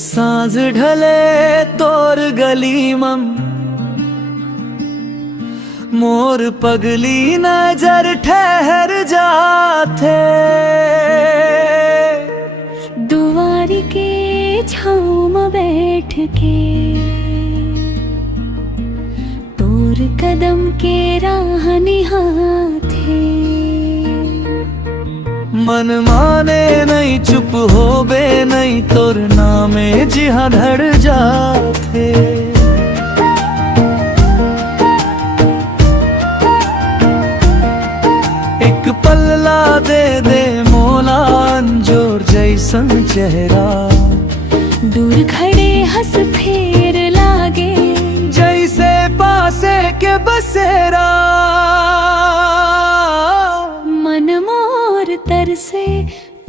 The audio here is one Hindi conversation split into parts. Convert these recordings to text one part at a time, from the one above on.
सांझ ढले तोर गली मम मोर पगली नजर ठहर जाते। दुआरी के छाँव में बैठ के तोर कदम के राह निहाथे। मन माने नहीं चुप हो बे नहीं तोर नामे जिहा धड़ जाते। एक पल्ला दे दे मोला अंजोर जैसन चेहरा। दूर खड़े हंस फेर लागे जैसे पासे के बसेरा। मन मोर तरसे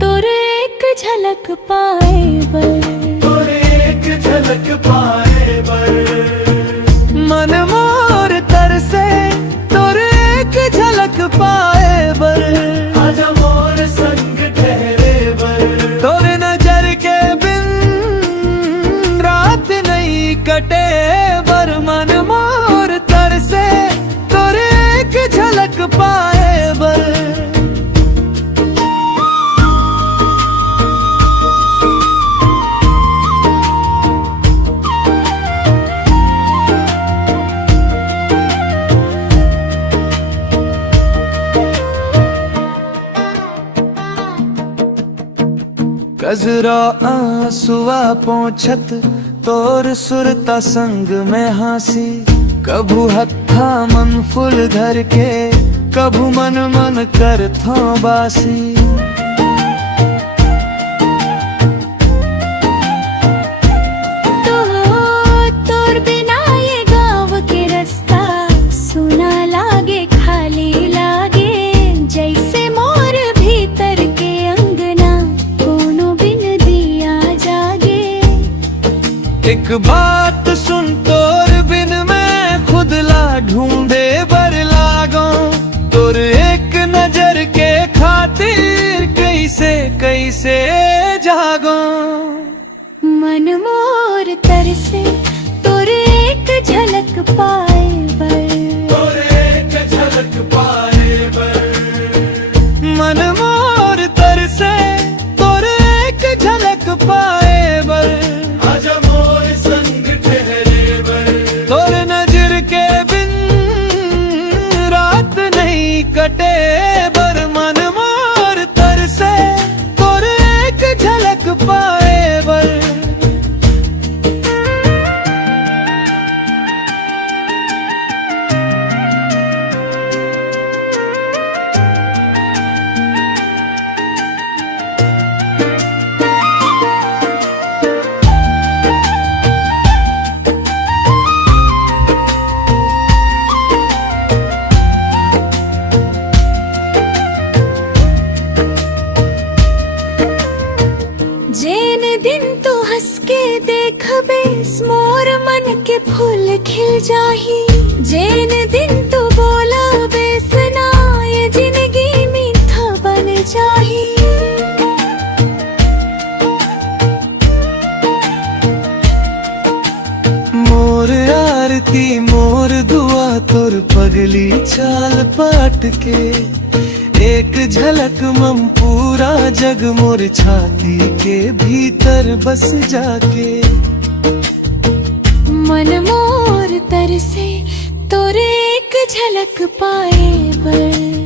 तोर एक झलक पाए बर। तोर एक झलक पाए बर। मन मोर तरसे तोर एक झलक पाए बर। आजा मोर संग ठहरे बर। तोर नजर के बिन रात नहीं कटे बर। मन मोर तरसे तोर एक झलक पाए बर। गजरा आंसुआ पोंछत तोर सुरता संग में हासी। कभू हत्था मन फुल धर के कभू मन मन कर थो बासी। तोर बिना ये गाँव के रास्ता सुना लागे खाली लागे। जैसे मोर भीतर के अंगना कोनो बिन दिया जागे। एक बात सुन तोर बिन मैं खुद ला ढूंढे बर लागो। तोर एक नजर के खातिर कैसे कैसे जागो। मन मोर तरसे तोर एक झलक पाए बर। तोर एक झलक पाए बर। मन मोर तरसे तोर एक झलक पाए बर। आजा मोर संग ठहरे बर। तोर नजर के बिन रात नहीं कटे बर। मन मोर तरसे तोर एक झलक पाए बर। जेन दिन तू हंस के देखबे मोर मन के फूल खिल जाही। जेन दिन तू बोलबे सना ये जिंदगी मीठा बन जाही। मोर आरती मोर दुआ तोर पगली चाल पाट के। एक झलक मम पूरा जग मोर छाती के भीतर बस जाके। मन मोर तरसे तोर एक झलक पाए बर।